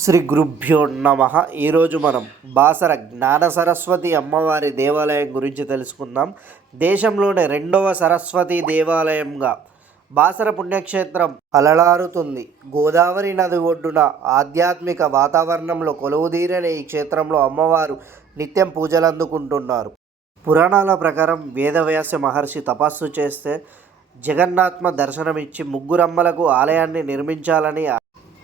శ్రీ గురుభ్యో నమ. ఈరోజు మనం బాసర జ్ఞాన సరస్వతి అమ్మవారి దేవాలయం గురించి తెలుసుకుందాం. దేశంలోనే రెండవ సరస్వతి దేవాలయంగా బాసర పుణ్యక్షేత్రం అలలారుతుంది. గోదావరి నది ఒడ్డున ఆధ్యాత్మిక వాతావరణంలో కొలువుదీరని ఈ క్షేత్రంలో అమ్మవారు నిత్యం పూజలు అందుకుంటున్నారు. పురాణాల ప్రకారం వేదవ్యాస మహర్షి తపస్సు చేస్తే జగన్నాత్మ దర్శనమిచ్చి ముగ్గురమ్మలకు ఆలయాన్ని నిర్మించాలని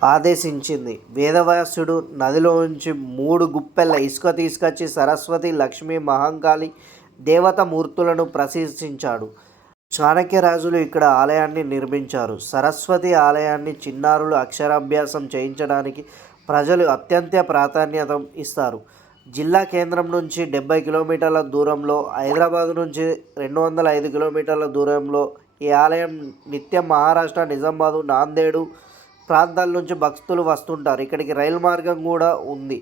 ఆదేశించింది. వేదవ్యాసుడు నదిలోంచి మూడు గుప్పెల ఇసుక తీసుకొచ్చి సరస్వతి లక్ష్మి మహంకాళి దేవత మూర్తులను ప్రశంసించాడు చాణక్యరాజులు ఇక్కడ ఆలయాన్ని నిర్మించారు. సరస్వతి ఆలయాన్ని చిన్నారులు అక్షరాభ్యాసం చేయించడానికి ప్రజలు అత్యంత ప్రాధాన్యత ఇస్తారు. జిల్లా కేంద్రం నుంచి డెబ్బై కిలోమీటర్ల దూరంలో హైదరాబాద్ నుంచి రెండు వందల ఐదు కిలోమీటర్ల దూరంలో ఈ ఆలయం నిత్యం మహారాష్ట్ర నిజామాబాదు నాందేడు ప్రాంతాల నుంచి భక్తులు వస్తుంటారు. ఇక్కడికి రైలు మార్గం కూడా ఉంది.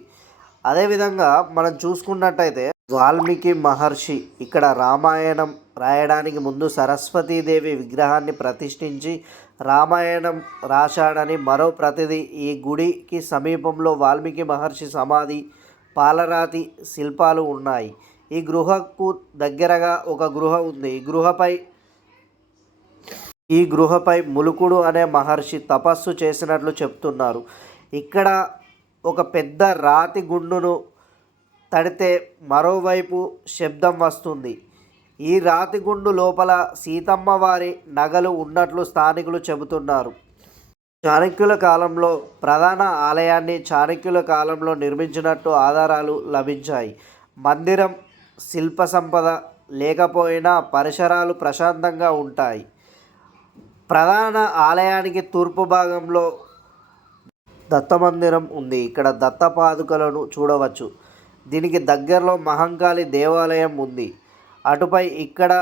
అదేవిధంగా మనం చూసుకున్నట్టయితే వాల్మీకి మహర్షి ఇక్కడ రామాయణం రాయడానికి ముందు సరస్వతీదేవి విగ్రహాన్ని ప్రతిష్ఠించి రామాయణం రాశాడని మరో ప్రతిది ఈ గుడికి సమీపంలో వాల్మీకి మహర్షి సమాధి పాలరాతి శిల్పాలు ఉన్నాయి. ఈ గృహకు దగ్గరగా ఒక గృహ ఉంది. ఈ గృహపై ఈ గృహపై ములుకుడు అనే మహర్షి తపస్సు చేసినట్లు చెప్తున్నారు. ఇక్కడ ఒక పెద్ద రాతి గుండును తడితే మరోవైపు శబ్దం వస్తుంది. ఈ రాతి గుండు లోపల సీతమ్మ వారి నగలు ఉన్నట్లు స్థానికులు చెబుతున్నారు. చాణక్యుల కాలంలో ప్రధాన ఆలయాన్ని చాణక్యుల కాలంలో నిర్మించినట్టు ఆధారాలు లభించాయి. మందిరం శిల్ప సంపద లేకపోయినా పరిసరాలు ప్రశాంతంగా ఉంటాయి. ప్రధాన ఆలయానికి తూర్పు భాగంలో దత్త మందిరం ఉంది. ఇక్కడ దత్త పాదుకలను చూడవచ్చు. దీనికి దగ్గరలో మహంకాళి దేవాలయం ఉంది. అటుపై ఇక్కడ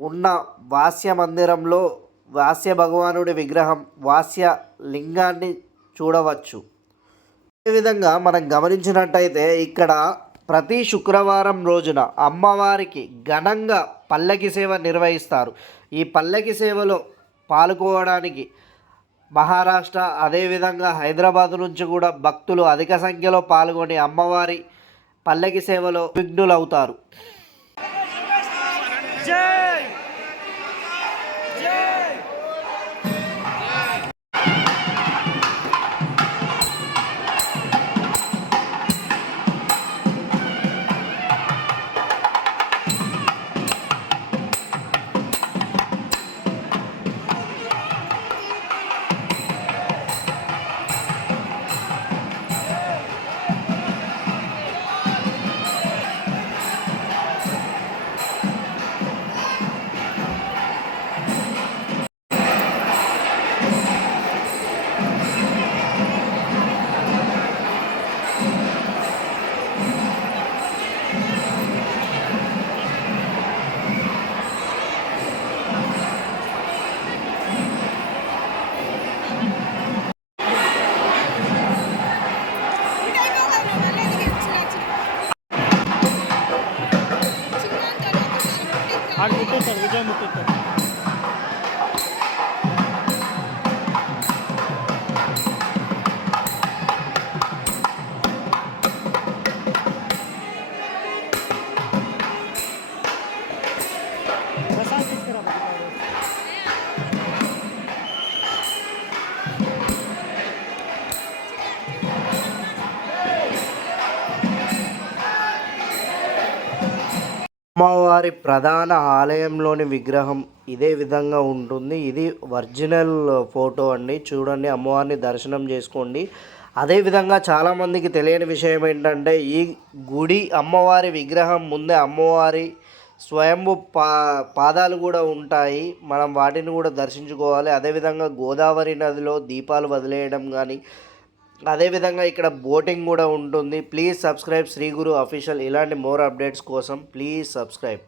ఉన్న వాస్య మందిరంలో వాస్య భగవానుడి విగ్రహం వాస్య లింగాన్ని చూడవచ్చు. అదేవిధంగా మనం గమనించినట్టయితే ఇక్కడ ప్రతి శుక్రవారం రోజున అమ్మవారికి ఘనంగా పల్లకి సేవ నిర్వహిస్తారు. ఈ పల్లకి సేవలో పాల్గొనడానికి మహారాష్ట్ర అదేవిధంగా హైదరాబాద్ నుంచి కూడా భక్తులు అధిక సంఖ్యలో పాల్గొని అమ్మవారి పల్లకి సేవలో విఘ్నులవుతారు. ఆడు ముట్టేస్తాడు విజయ్ ముట్టేస్తాడు. అమ్మవారి ప్రధాన ఆలయంలోని విగ్రహం ఇదే విధంగా ఉంటుంది. ఇది ఒరిజినల్ ఫోటో అండి. చూడండి అమ్మవారిని దర్శనం చేసుకోండి. అదేవిధంగా చాలామందికి తెలియని విషయం ఏంటంటే ఈ గుడి అమ్మవారి విగ్రహం ముందే అమ్మవారి స్వయంభు పా పాదాలు కూడా ఉంటాయి. మనం వాటిని కూడా దర్శించుకోవాలి. అదేవిధంగా గోదావరి నదిలో దీపాలు వదిలేయడం కానీ అదేవిధంగా ఇక్కడ బోటింగ్ కూడా ఉంటుంది. Please subscribe Sri Guru official ఇలాంటి మోర్ అప్డేట్స్ కోసం ప్లీజ్ సబ్స్క్రైబ్